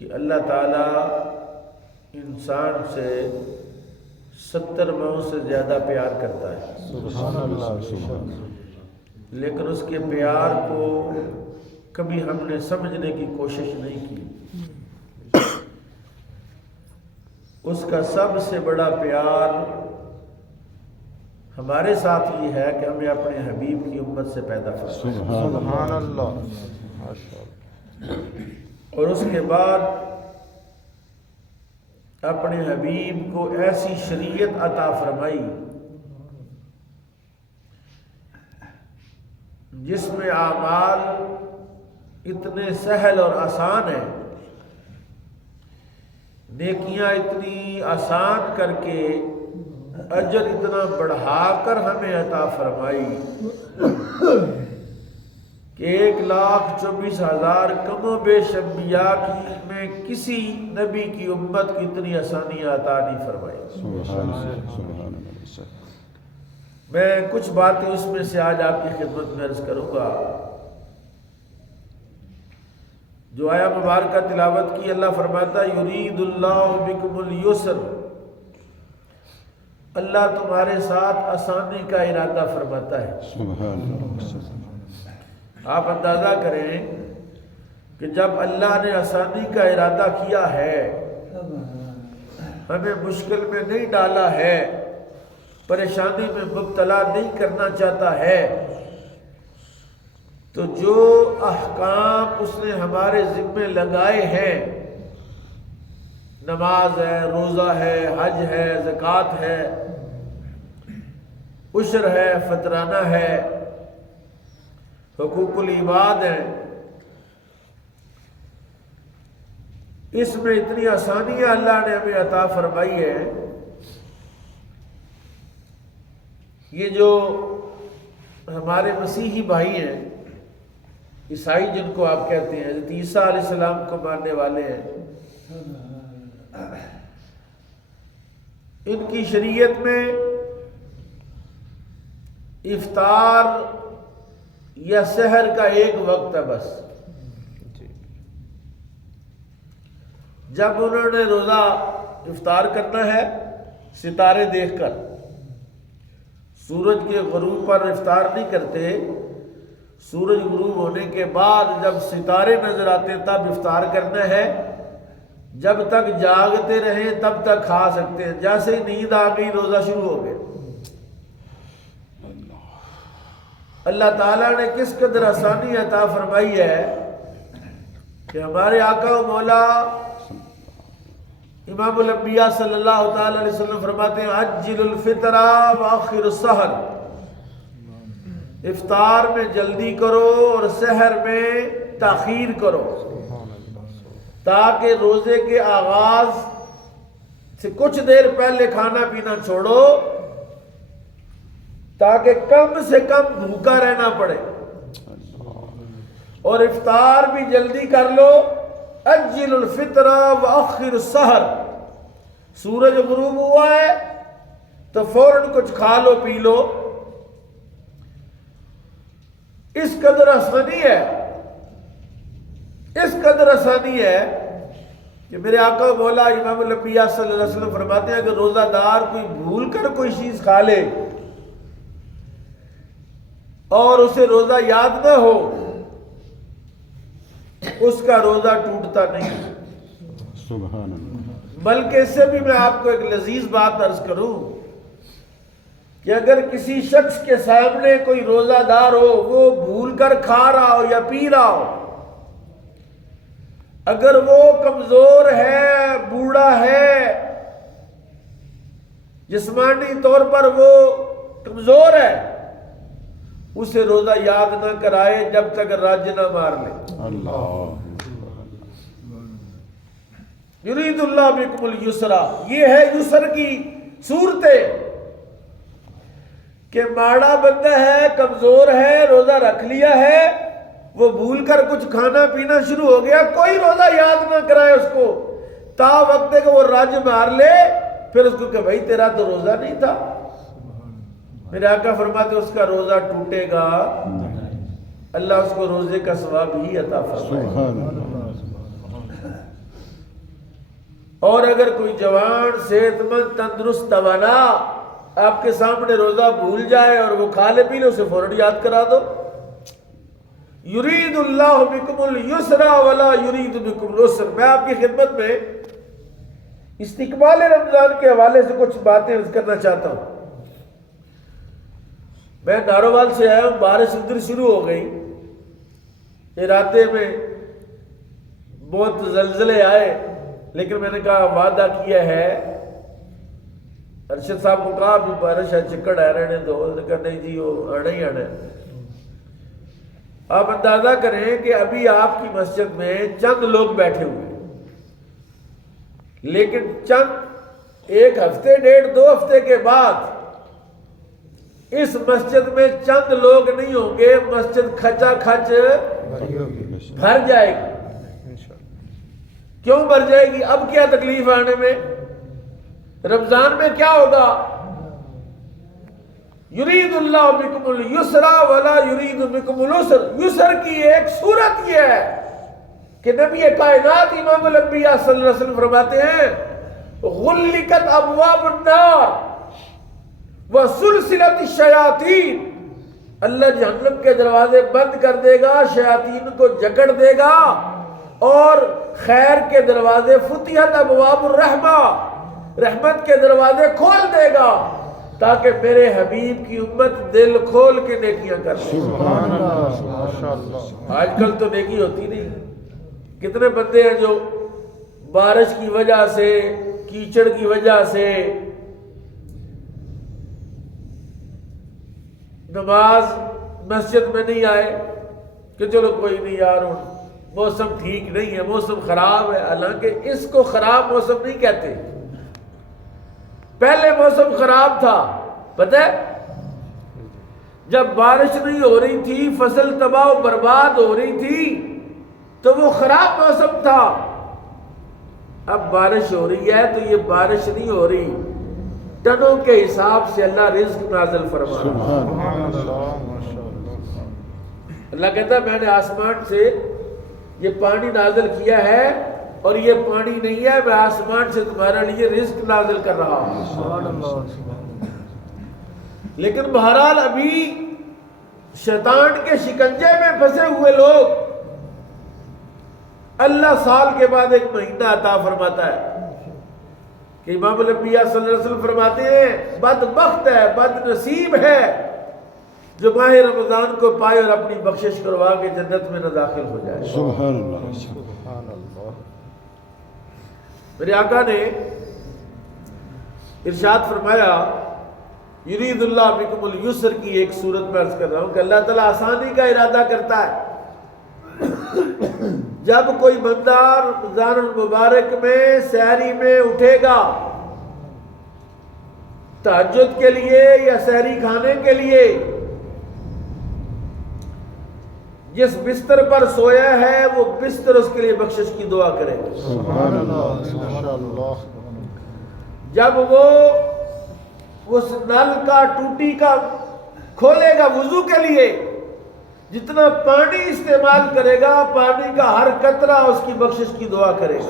کہ اللہ تعالیٰ انسان سے 70 ماؤں سے زیادہ پیار کرتا ہے، سبحان اللہ، لیکن اس کے پیار کو کبھی ہم نے سمجھنے کی کوشش نہیں کی۔ اس کا سب سے بڑا پیار ہمارے ساتھ یہ ہے کہ ہمیں اپنے حبیب کی امت سے پیدا فرمائے، سبحان اللہ، ماشاء اللہ، اور اس کے بعد اپنے حبیب کو ایسی شریعت عطا فرمائی جس میں اعمال اتنے سہل اور آسان ہیں، نیکیاں اتنی آسان کر کے اجر اتنا بڑھا کر ہمیں عطا فرمائی کہ 1,24,000 کم و بیش انبیاء کی میں کسی نبی کی امت کی اتنی آسانی عطا نہیں فرمائی۔ سبحان اللہ، میں کچھ باتیں اس میں سے آج آپ کی خدمت میں عرض کروں گا۔ جو آیا مبارکہ تلاوت کی، اللہ فرماتا یرید اللہ بکم اليسر، اللہ تمہارے ساتھ آسانی کا ارادہ فرماتا ہے۔ سبحان اللہ، آپ اندازہ کریں کہ جب اللہ نے آسانی کا ارادہ کیا ہے، ہمیں مشکل میں نہیں ڈالا ہے، پریشانی میں مبتلا نہیں کرنا چاہتا ہے، تو جو احکام اس نے ہمارے ذمے لگائے ہیں، نماز ہے، روزہ ہے، حج ہے، زکوٰۃ ہے، عشر ہے، فطرانہ ہے، حقوق العباد ہیں، اس میں اتنی آسانیاں اللہ نے ہمیں عطا فرمائی ہے۔ یہ جو ہمارے مسیحی بھائی ہیں، عیسائی جن کو آپ کہتے ہیں، حضرت عیسیٰ علیہ السلام کو ماننے والے ہیں، ان کی شریعت میں افطار یا سحر کا ایک وقت ہے بس۔ جب انہوں نے روزہ افطار کرنا ہے ستارے دیکھ کر، سورج کے غروب پر افطار نہیں کرتے، سورج غروب ہونے کے بعد جب ستارے نظر آتے تب افطار کرنا ہے، جب تک جاگتے رہیں تب تک کھا سکتے ہیں، جیسے ہی نیند آ گئی روزہ شروع ہو گیا۔ اللہ تعالیٰ نے کس قدر آسانی عطا فرمائی ہے کہ ہمارے آقا و مولا امام الانبیاء صلی اللہ تعالی علیہ وسلم فرماتے ہیں عجل الفطر واخر السحر، افطار میں جلدی کرو اور سحر میں تاخیر کرو، تاکہ روزے کے آغاز سے کچھ دیر پہلے کھانا پینا چھوڑو، تاکہ کم سے کم بھوکا رہنا پڑے، اور افطار بھی جلدی کر لو۔ عجل الفطر واخر السحر، سورج غروب ہوا ہے تو فوراً کچھ کھا لو پی لو۔ اس قدر آسانی ہے، اس قدر آسانی ہے کہ میرے آقا مولا امام الانبیاء صلی اللہ علیہ وسلم فرماتے ہیں کہ روزہ دار کوئی بھول کر کوئی چیز کھا لے اور اسے روزہ یاد نہ ہو، اس کا روزہ ٹوٹتا نہیں۔ سبحان اللہ، بلکہ اس سے بھی میں آپ کو ایک لذیذ بات عرض کروں کہ اگر کسی شخص کے سامنے کوئی روزہ دار ہو، وہ بھول کر کھا رہا ہو یا پی رہا ہو، اگر وہ کمزور ہے، بوڑھا ہے، جسمانی طور پر وہ کمزور ہے، اسے روزہ یاد نہ کرائے جب تک رج نہ مار لے۔ اللہ، یرید اللہ بکم اليسرا، یہ ہے یسر کی صورتیں کہ ماڑا بندہ ہے، کمزور ہے، روزہ رکھ لیا ہے، وہ بھول کر کچھ کھانا پینا شروع ہو گیا، کوئی روزہ یاد نہ کرائے اس کو، تا وقت ہے کہ وہ رج مار لے، پھر اس کو کہ بھائی تیرا تو روزہ نہیں تھا۔ میرے آقا فرماتے اس کا روزہ ٹوٹے گا، اللہ اس کو روزے کا ثواب ہی عطا فرمائے۔ سبحان اللہ، اور اگر کوئی جوان صحت مند تندرست توانا آپ کے سامنے روزہ بھول جائے اور وہ کھا لے پی لے، اسے فوراً یاد کرا دو. یرید اللہ بکم اليسر ولا یرید بکم العسر. میں آپ کی خدمت میں استقبال رمضان کے حوالے سے کچھ باتیں عرض کرنا چاہتا ہوں. میں ناروال سے آیا ہوں، بارش ادھر شروع ہو گئی، ارادے میں بہت زلزلے آئے، لیکن میں نے کہا وعدہ کیا ہے، ارشد صاحب کو کہا بھی بارش ہے چکڑ آ رہے ہیں، تو انہوں نے کہا نہیں جی وہ آنا ہی آنا ہے. آپ اندازہ کریں کہ ابھی آپ کی مسجد میں چند لوگ بیٹھے ہوئے ہیں، لیکن چند ایک ہفتے ڈیڑھ دو ہفتے کے بعد اس مسجد میں چند لوگ نہیں ہوں گے، مسجد کھچا کھچ بھر جائے گی. کیوں بھر جائے گی؟ اب کیا تکلیف آنے میں؟ رمضان میں کیا ہوگا؟ یرید اللہ بکم اليسر ولا یرید بکم العسر. یسر کی ایک صورت یہ ہے کہ نبی کائنات امام الانبیاء صلی اللہ علیہ وسلم فرماتے ہیں غلقت ابواب النار وسلسلت الشیاطین. اللہ جہنم کے دروازے بند کر دے گا، شیاطین کو جکڑ دے گا، اور خیر کے دروازے فتحت ابواب الرحمہ، رحمت کے دروازے کھول دے گا تاکہ میرے حبیب کی امت دل کھول کے نیکیاں کر لے. آج کل تو نیکی ہوتی نہیں. کتنے بندے ہیں جو بارش کی وجہ سے، کیچڑ کی وجہ سے نماز مسجد میں نہیں آئے کہ چلو کوئی نہیں یار موسم ٹھیک نہیں ہے، موسم خراب ہے. حالانکہ اس کو خراب موسم نہیں کہتے، پہلے موسم خراب تھا. پتہ ہے جب بارش نہیں ہو رہی تھی، فصل تباہ و برباد ہو رہی تھی، تو وہ خراب موسم تھا. اب بارش ہو رہی ہے تو یہ بارش نہیں ہو رہی، ٹنوں کے حساب سے اللہ رزق نازل فرما رہا. اللہ کہتا ہے میں نے آسمان سے یہ پانی نازل کیا ہے، اور یہ پانی نہیں ہے، میں آسمان سے تمہارے لیے رزق نازل کر رہا ہوں. لیکن بہرحال ابھی شیطان کے شکنجے میں پھنسے ہوئے لوگ اللہ سال کے بعد ایک مہینہ عطا فرماتا ہے کہ امام الانبیاء صلی اللہ علیہ وسلم فرماتے ہیں بدبخت ہے، بد نصیب ہے جو ماہ رمضان کو پائے اور اپنی بخشش کروا کے جنت میں نہ داخل ہو جائے. سبحان اللہ. میرے آقا نے ارشاد فرمایا یرید اللہ بکم اليسر کی ایک صورت میں عرض کر رہا ہوں کہ اللہ تعالیٰ آسانی کا ارادہ کرتا ہے. جب کوئی بندہ رمضان المبارک میں سحری میں اٹھے گا تہجد کے لیے یا سحری کھانے کے لیے، جس بستر پر سویا ہے وہ بستر اس کے لیے بخشش کی دعا کرے گا. سبحان اللہ. جب وہ اس نل کا ٹوٹی کا کھولے گا وضو کے لیے، جتنا پانی استعمال کرے گا پانی کا ہر قطرہ اس کی بخشش کی دعا کرے گا.